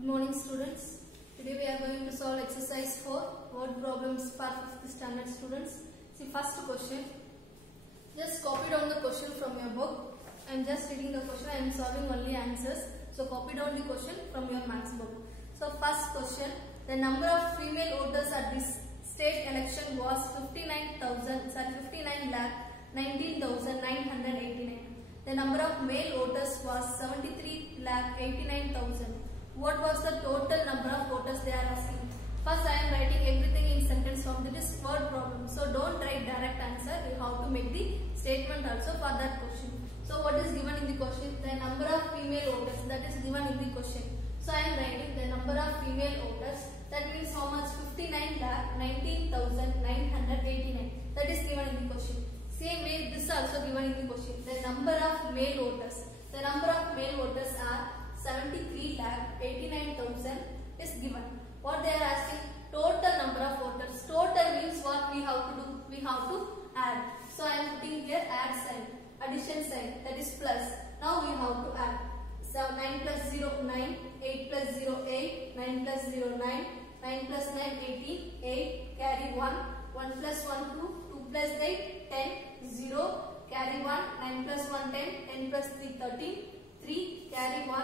Good morning students. Today we are going to solve exercise 4 word problems for 5th standard students. See first question. Just copy down the question from your book. I am just reading the question. I am solving only answers. So copy down the question from your maths book. So first question. The number of female voters at this state election was 59 lakh 19,989. The number of male voters was 73 lakh 89,000. What was the total number of voters they are asking? First I am writing everything in sentence form. This is word problem. So don't write direct answer. You have to make the statement also for that question. So what is given in the question? The number of female voters, that is given in the question. So I am writing the number of female voters. That means how much? 59 lakh 19,989. That is given in the question. Same way this also given in the question. The number of male voters. The number of male voters are 73 lakh 89,000 is given. What they are asking? Total number of voters. Total means what we have to do? We have to add. So I am putting here add sign, addition sign, that is plus. Now we have to add. So 9 plus 0 9, 8 plus 0 8, 9 plus 0 9, 9 plus 9 18, 8 carry 1, 1 plus 1 2, 2 plus 8 10, 0 carry 1, 9 plus 1 10, 10 plus 3 13, 3 carry 1,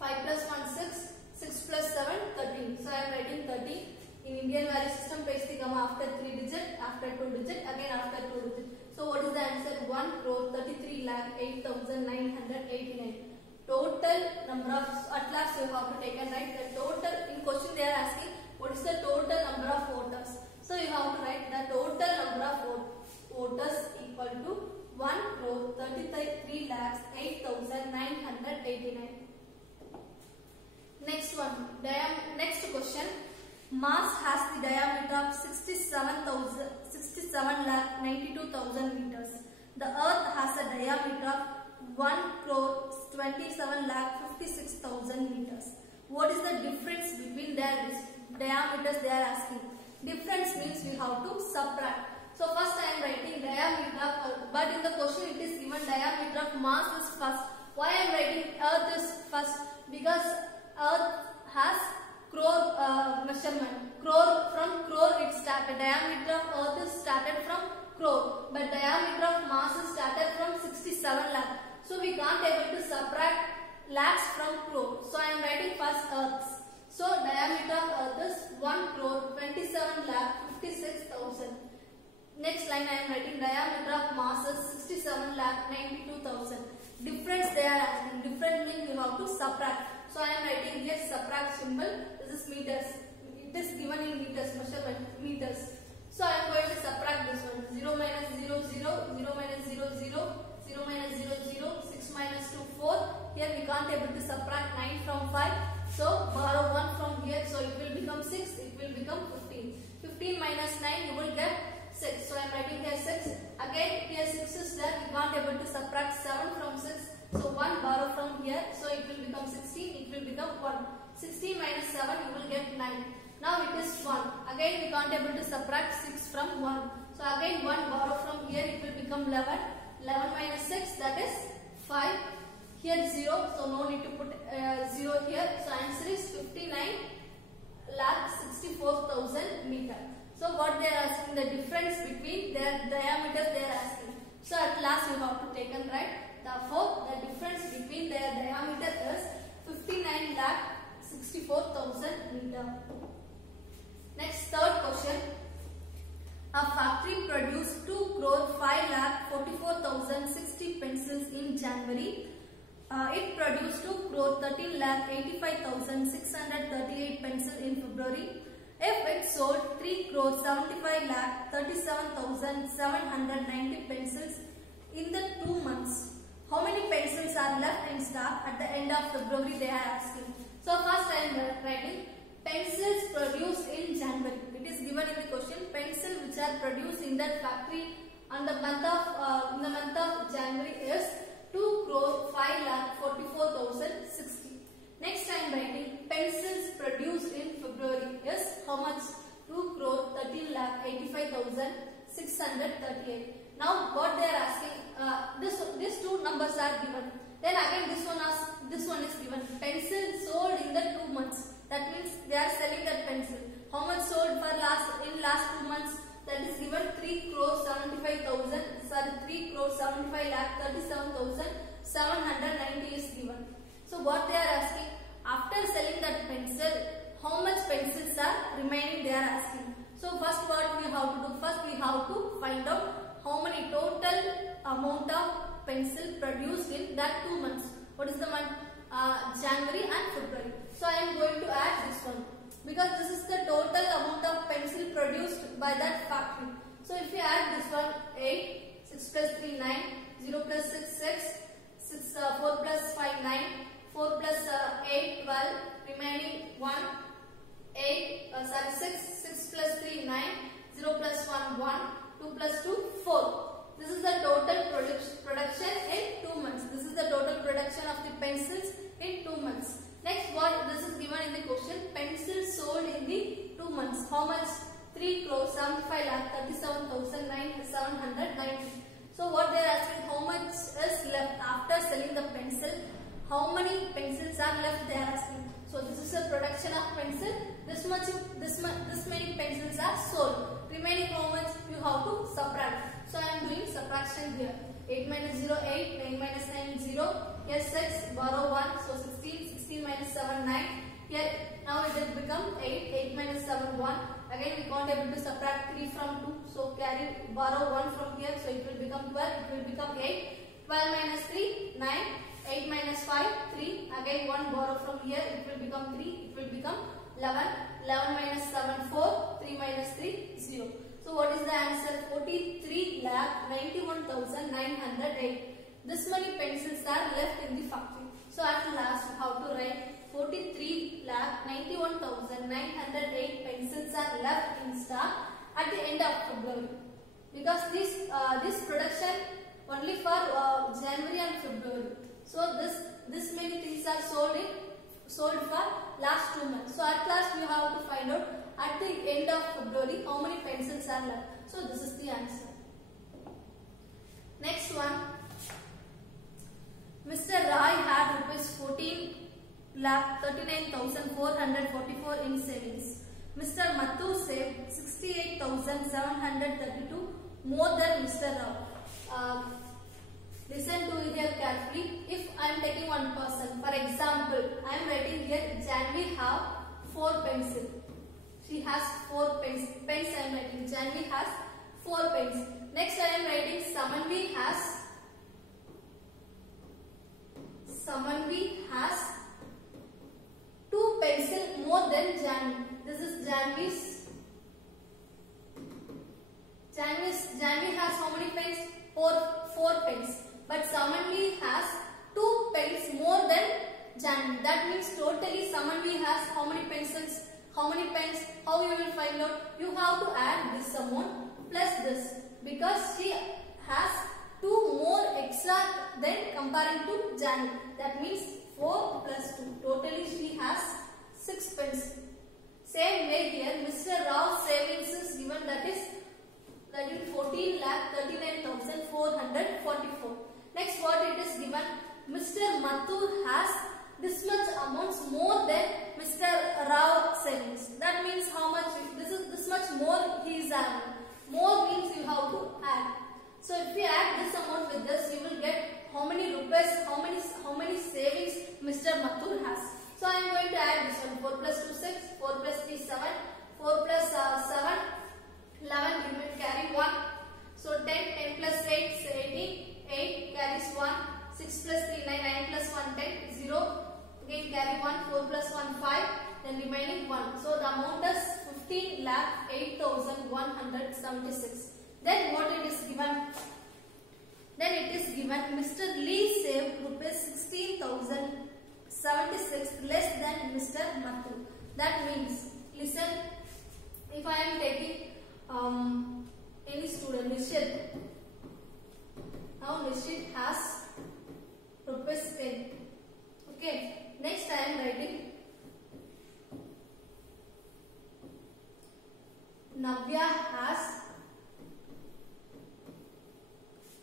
5 plus 1 6, 6 plus 7 13. So I am writing 13. In Indian value system, paste the comma after 3 digit, after 2 digit, again after 2 digit. So what is the answer? 1 crore 33 lakh 8,989. Total number of, at last you have to take and write the total. In question they are asking what is the total number of voters. So you have to write the total number of voters equal to 1 crore 33 lakhs 8,989. Next one, next question. Mars has the diameter of 67 lakh 92,000 meters. The Earth has a diameter of 1 crore 27 lakh 56,000 meters. What is the difference between their diameters they are asking? Difference means we have to subtract. So first I am writing diameter, but in the question it is given diameter of Mars is first. Why I am writing Earth is first? Because Earth has crore measurement. From crore it started. Diameter of Earth is started from crore, but diameter of Mars is started from 67 lakh. So we can't able to subtract lakhs from crore. So I am writing first Earth's. So diameter of Earth is 1 crore 27 lakh 56,000. Next line I am writing diameter of Mars is 67 lakh 92,000. Difference they are asking. Difference means you have to subtract. So I am writing here subtract symbol. This is meters. It is given in meters, measurement meters. So I am going to subtract this one. 0 minus 0 0, 0 minus 0 0, 0 minus 0 0, 6 minus 2 4. Here we can't able to subtract 9 from 5. So borrow 1 from here. So it will become 6. It will become 15. 15 minus 9 you will get 6. So I am writing here 6. Again here 6 is there. We can't able to subtract 7 from 6. So 1 borrow from here. So it will become 16. It will become 1. 16 minus 7 you will get 9. Now it is 1. Again we can't able to subtract 6 from 1. So again 1 borrow from here. It will become 11. 11 minus 6 that is 5. Here 0. So no need to put 0 here. So answer is 59 lakh 64,000 meter. So what they are asking, the difference between their diameters they are asking. So at last you have to take and write. Therefore the difference between their diameter is 59 lakh 64,000 meter. Next third question. A factory produced 2 crore 5 lakh 44,060 pencils in January. It produced 2 crore 13 lakh 85,638 pencils in February. If it sold 3 crore 75 lakh 37,790 pencils in the 2 months, how many pencils are left in stock at the end of February they are asking. So first I am writing pencils produced in January. It is given in the question pencils which are produced in that factory on the month of January is 2 crore 5 lakh 44,060. Next I am writing pencils produced in February is how much? 2 crore 13 lakh 85,638. Now what they are asking, these two numbers are given. Then again this one is given. Pencil sold in the That means they are selling that pencil. How much sold for last 2 months? That is given 3 crore 75,000. Sorry, 3 crore 75 lakh 37,790 is given. So what they are asking, after selling that pencil, how much pencils are remaining? They are asking. So first what we have to do? First we have to find out how many total amount of pencil produced in that 2 months. What is the month? January and February. So I am going to add this one because this is the total amount of pencil produced by that factory. So if we add this one, 8, 6 plus 3, 9, 0 plus 6, 6, 4 plus 5, 9, 4 plus 8, 12, remaining 1, 8, 6 plus 3, 9, 0 plus 1, 1, 2 plus 2, 4. This is the total production in 2 months. This is the total production of the pencils in 2 months. Next, what this is given in the question, pencils sold in the 2 months. How much? 3 crore 75 lakh 37,790. So what they are asking, how much is left after selling the pencil? How many pencils are left? They are asking. So this is the production of pencil. This many pencils are sold. Remaining how much? You have to subtract. So I am doing subtraction here. 8 minus 0, 8. 9 minus 9, 0. Here 6. Borrow 1. So 16. 16 minus 7, 9. Here now it will become 8. 8 minus 7, 1. Again we can't able to subtract 3 from 2. So borrow 1 from here. So it will become 12. It will become 8. 12 minus 3, 9. 8 minus 5, 3. Again 1 borrow from here. It will become 3. It will become 11. 11 minus 7, 4. 3 minus 3, 0. So what is the answer? 43,91,908. This many pencils are left in the factory. So at last we have to write 43,91,908 pencils are left in stock at the end of February. Because this production only for January and February. So this many things are sold for last 2 months. So at last we have to find out at the end of February how many pencils are left. So this is the answer. Next one. Mr. Rai had rupees 14,39,444 in savings. Mr. Mathu saved 68,732 more than Mr. Rao. Listen to here carefully. If I am taking one person, for example, I am writing here Janvi have 4 pencils. She has 4 pens. Pens I am writing. Janvi has 4 pens. Next I am writing Samanvi has 2 pencils more than Janvi. This is Janvi has how many pens? 4 pens. But Samanvi has 2 pens more than Janvi. That means totally Samanvi has how many pencils? How many pens? How you will find out? You have to add this amount plus this. Because she has 2 more extra than comparing to Janvi. That means 4 plus 2. Totally she has 6 pens. Same way here, Mr. Rao's savings is given, that is 14,39,444. Next what it is given, Mr. Mathur has this much amounts more than Mr. Rao savings. That means how much? This much more he is having. More means you have to add. So if you add this amount with this, you will get how many rupees, how many savings Mr. Mathur has. So I am going to add this one. 4 plus 2 6, 4 plus 3 7, 4 plus 7 11, you will carry 1. So 10 plus 8 is 18, 8 carries 1, 6 plus 3 9, 9 plus 1 10, 0. Again carry 1, 4 plus 1 5, then remaining 1. So the amount is 15,08,176. Then what it is given? Then it is given Mr. Lee saved rupees 16,076 less than Mr. Mathu. That means, listen, if I am taking any student, Nishit. Now Nishit has rupees 10. Okay. Next I am writing Navya has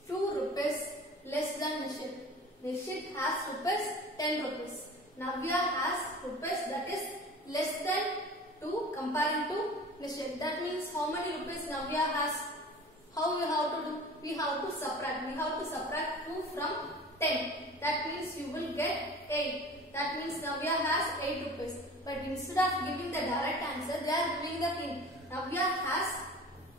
2 rupees less than Nishit. Nishit has rupees 10 rupees. Navya has rupees, that is less than 2 comparing to Nishit. That means how many rupees Navya has? How we have to do? We have to subtract. We have to subtract 2 from 10. That means you will get 8. That means Navya has 8 rupees. But instead of giving the direct answer, they are giving the hint. Navya has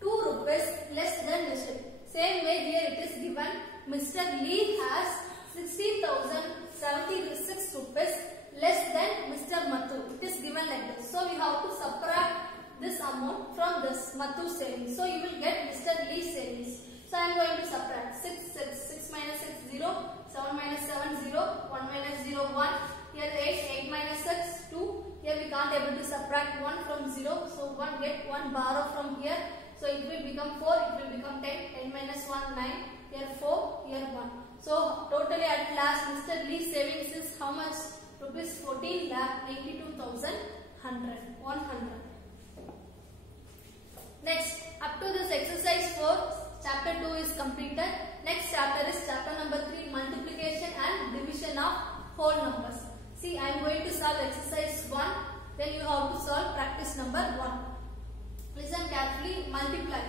2 rupees less than Nishit. Same way here it is given. Mr. Lee has 16,076 rupees less than Mr. Mathu. It is given like this. So we have to subtract this amount from this Mathu savings. So you will get Mr. Lee savings. So I am going to subtract 6 minus 6 0, 7 minus 7 0, 1 minus 0 1. Here 8 minus 6 2. Here we can't able to subtract 1 from 0. So 1 get 1 borrow from here. So it will become 4. It will become 10. 10 minus 1 9. Here 4. Here 1. So totally at last Mr. Lee's savings is how much? Rupees 14,82,100. Next, up to this exercise 4, chapter 2 is completed. Next chapter is chapter number 3, multiplication and division of whole numbers. See, I am going to solve exercise 1. Then you have to solve practice number 1. Listen carefully. Multiply.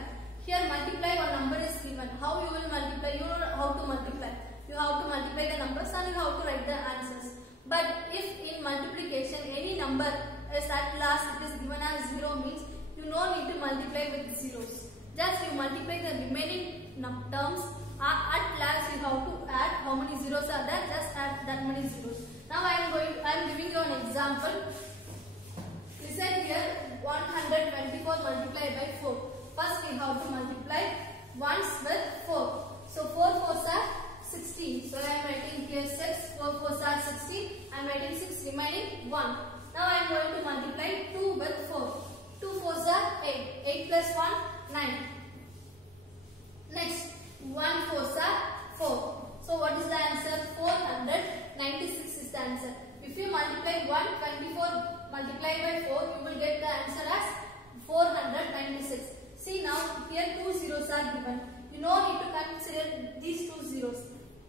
Here multiply one number is given. How you will multiply? You know how to multiply. You have to multiply the numbers and you have to write the answers. But if in multiplication any number is at last it is given as 0 means you no need to multiply with zeros. Just you multiply the remaining terms. At last you have to add how many zeros are there. Just add that many zeros. Now I am giving you an example. Listen here. 124 multiplied by 4. First we have to multiply ones with 4. So 4 fours are 16. So I am writing here 6. 4 fours are 16. I am writing 6 remaining 1. Now I am going to multiply 2 with 4. 2 fours are 8. 8 plus 1 9. Next 1 fours are 4. So what is the answer? 496 is the answer. If you multiply 124 multiplied by 4, you will get the answer as 496. See now here 2 zeros are given. You no need to consider these 2 zeros.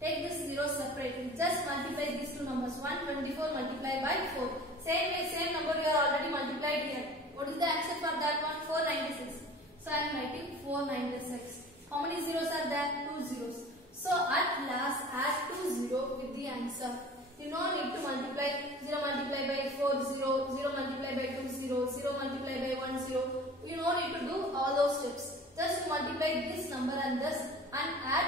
Take this zero separately. Just multiply these two numbers. 124 multiplied by 4. Same way, same number you are already multiplied here. What is the answer for that one? 496. So I am writing 496. How many zeros are there? 2 zeros. So at last add 2 zeros with the answer. You no need to multiply 0 multiplied by 4 0, 0 multiplied by 2 0, 0 multiplied by 1 0. You no need to do all those steps. Just multiply this number and this and add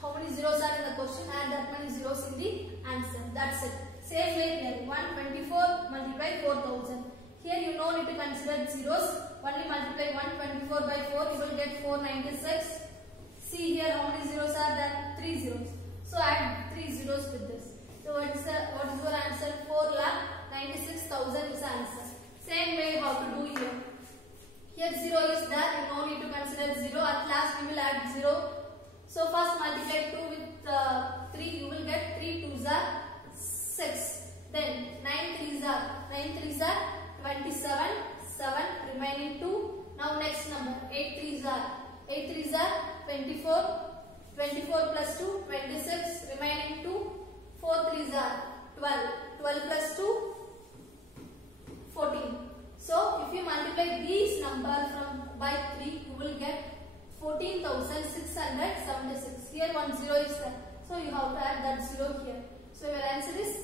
how many zeros are in the question, add that many zeros in the answer. That's it. Same way here. 124 multiplied 4000. Here you no need to consider zeros. Only multiply 124 by 4. You will get 496. See here how many zeros are there? 3 zeros. So add 3 zeros with this. So what is your answer? 4,96,000 is the answer. Same way how to do here. Here 0 is there. You no need to consider 0. At last we will add 0. So first multiply 2 with 3. You will get 3 2s are 6. Then 9 3s are 27. 7 remaining 2. Now next number 8 3s are 24. 24 plus 2 26 remaining 2. 4 3s are 12. 12 plus 2 14. So if you multiply these numbers by 3, you will get 14,676. Here 1 0 is there. So you have to add that 0 here. So your answer is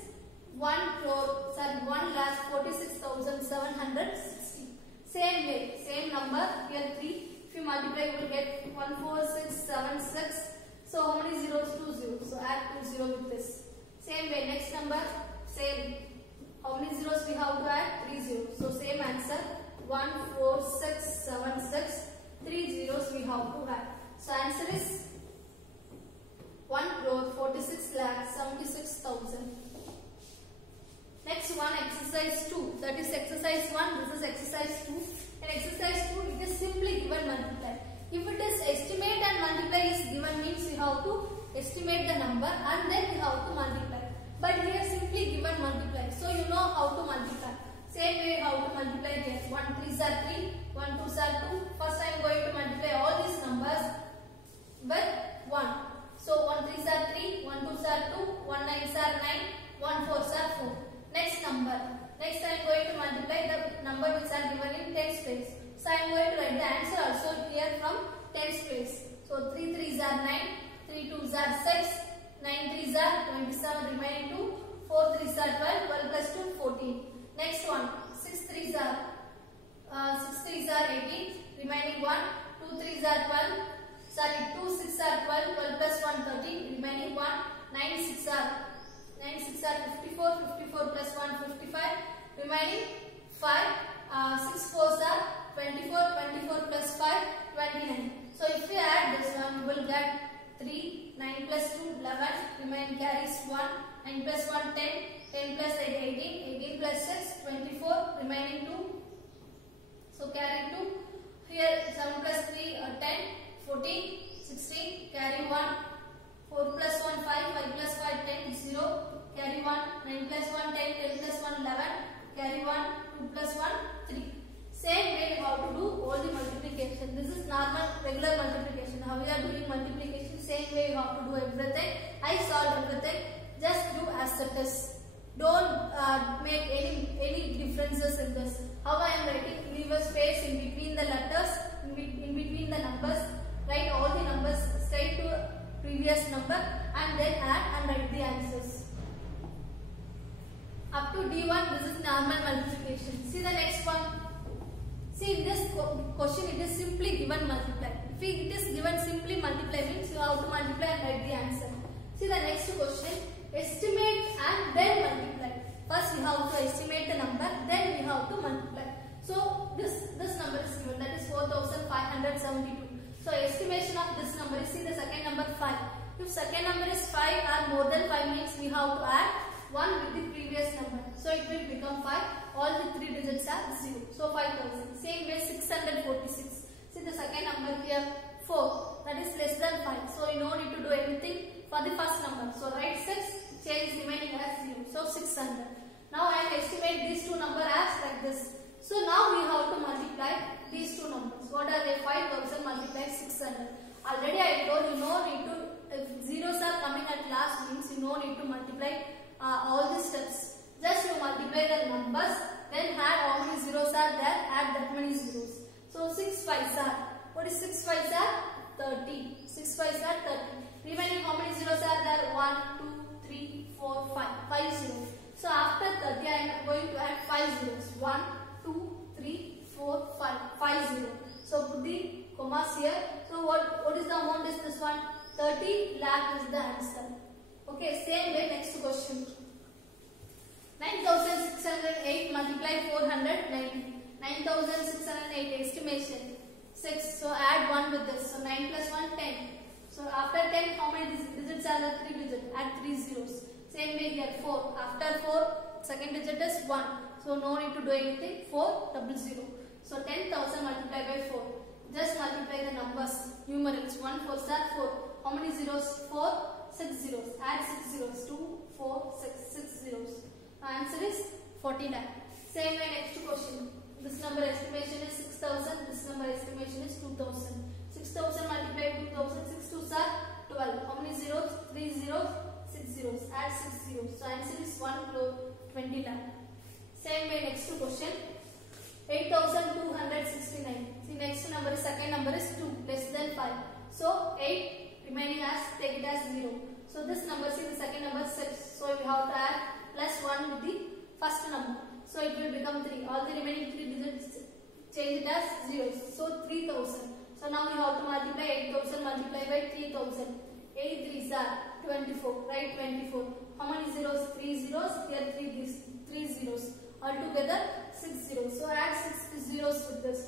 1,46,760. Same way, same number, here 3. If you multiply, you will get 14676. So how many zeros? 2 zeros. So add 2 0 with this. Same way, next number, same. How many zeros we have to add? 3 zeros. So same answer, 14676. 3 zeros we have to add. So answer is 1,46,76,000. Next one, exercise 2. That is exercise 1. This is exercise 2. In exercise 2, it is simply given multiply. If it is estimate and multiply is given means we have to estimate the number and then we have to multiply. But here simply given multiply. So you know how to multiply. Same way how to multiply here. 1 3s are 3, 1 2s are 2. First I am going to multiply all these numbers with 1. So 1 3s are 3, 1 2s are 2, 1 9s are 9, 1 4s are 4. Next number. Next I am going to multiply multiply the number which are given in tens place. So I am going to write the answer also here from tens place. So 3 3s are 9, 3 2s are 6, 9 3s are 27, remaining 2, 4 3s are 12, 12 plus 2 14. Next one, 6 3s are 18, remaining 1, 2 3s are 12, sorry 2 6 are 12, 12 plus 1 13, remaining 1, 9 6 are 54, 54 plus 1 55, remaining 5, 6 4s are 24, 24 plus 5 29. So if we add this one, we will get 3, 9 plus 2 11, remaining carries 1, 9 plus 1 10, 10 plus 8 18, 18 plus 6 24, remaining 2. So carry 2. Here 7 plus 3 10, 14, 16, carry 1, 4 plus 1 5, 5 plus 5 10, 0, carry 1, 9 plus 1 10, 10 plus 1 11, carry 1, 2 plus 1 3. Same way how to do all the multiplication. This is normal regular multiplication. How we are doing multiplication, same way you have to do everything. I solved everything. Just do as it is. Don't make any differences in this. How I am writing, leave a space in between the letters, in between the numbers. Write all the numbers straight to previous number and then add and write the answers. Up to D1, this is normal multiplication. See the next one. See in this question it is simply given multiply. If it is given simply multiply means you have to multiply and write the answer. See the next question, estimate and then multiply. First we have to estimate the number, then we have to multiply. So this number is given, that is 4572. So estimation of this number is, see the second number 5. If second number is 5 or more than 5 means we have to add 1 with the previous number. So it will become 5. All the 3 digits are 0. So 5000. Same way 646. See the second number here 4. That is less than 5. So you don't need to do anything for the first number. So write 6. Change remaining as 0. So 600. Now I will estimate these two numbers as like this. So now we have to multiply these two numbers. What are they? 5000 multiplied 600. Already I told you no need to, if zeros are coming at last means you no need to multiply all the steps. Just you multiply the numbers, then add how many zeros are there, add that many zeros. So 6 5s are, what is 6 5s are? 30. 6 5s are 30. Remaining how many zeros are there? 1, 2, 3, 4, 5. 5 zeros. So after 30 I am going to add 5 zeros. 1, 2, 3, 4, 5. 5 zeros. So put the commas here. So what is the amount is this one? 30 lakh is the answer. Okay, same way next question. 9608 multiply 490. 9608 estimation 6. So add 1 with this. So 9 plus 1 10. So after 10 how many digits are there? 3 digits. Add 3 zeros. Same way here 4. After 4 second digit is 1. So no need to do anything. 4 00. So 10,000 multiplied by 4. Just multiply the numbers. Numerals 1 4 are 4. How many zeros? 4. 6 zeros. Add 6 zeros. 2 4 6 zeros. Answer is 40 lakh. Same way next question. This number estimation is 6,000. This number estimation is 2,000. 6,000 multiplied 2,000. 6 2s are 12. How many zeros? 3 zeros. 6 zeros. Add 6 zeros. So answer is 1 crore 20 lakh. Same way next question. 8,269. See next number is second number is 2 less than 5. So 8 remaining as take it as 0. So this number, see the second number 6. So we have to add plus 1 with the first number. So it will become 3. All the remaining 3 digits change it as zeros. So 3,000. So now we have to multiply 8,000 multiplied by 3,000. 8 3s are 24. Write 24. How many zeros? 3 zeros. Here 3 zeros. Altogether 6 zeros. So add 6 zeros with this.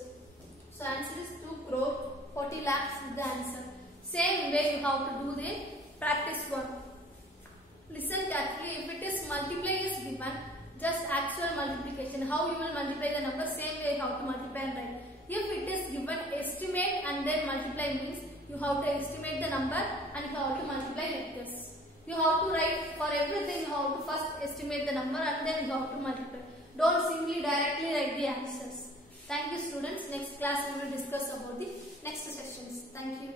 So answer is 2 crore 40 lakhs is the answer. Same way you have to do the practice one. Listen carefully. If it is multiply is given, just actual multiplication. How you will multiply the number? Same way you have to multiply and write. If it is given estimate and then multiply means you have to estimate the number and you have to multiply like this. You have to write for everything. You have to first estimate the number and then you have to multiply. Don't simply directly write the answers. Thank you students. Next class we will discuss about the next sessions. Thank you.